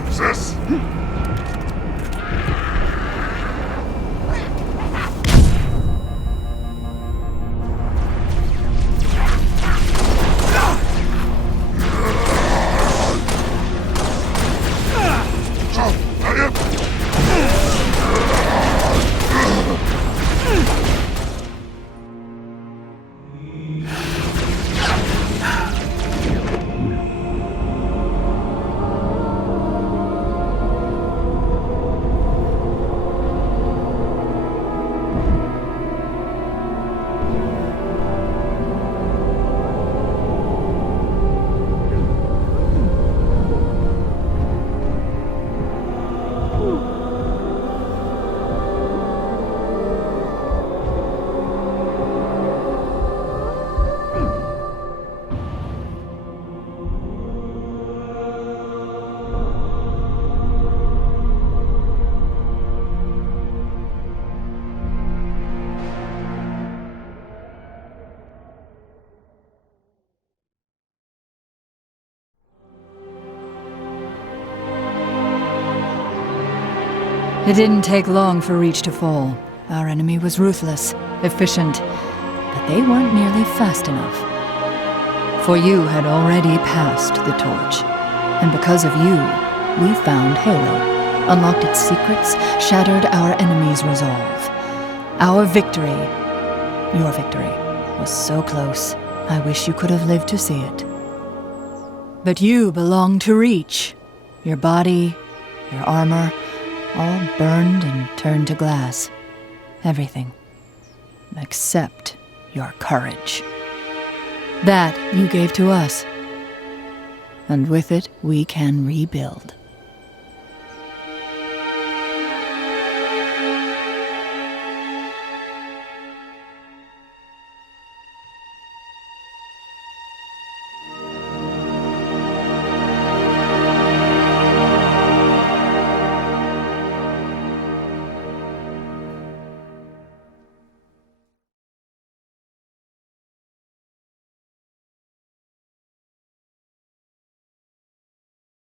없었어. 자, 나야. It didn't take long for Reach to fall. Our enemy was ruthless, efficient, but they weren't nearly fast enough. For you had already passed the torch, and because of you, we found Halo, unlocked its secrets, shattered our enemy's resolve. Our victory, your victory, was so close. I wish you could have lived to see it. But you belong to Reach. Your body, your armor, all burned and turned to glass. Everything. Except your courage. That you gave to us. And with it, we can rebuild.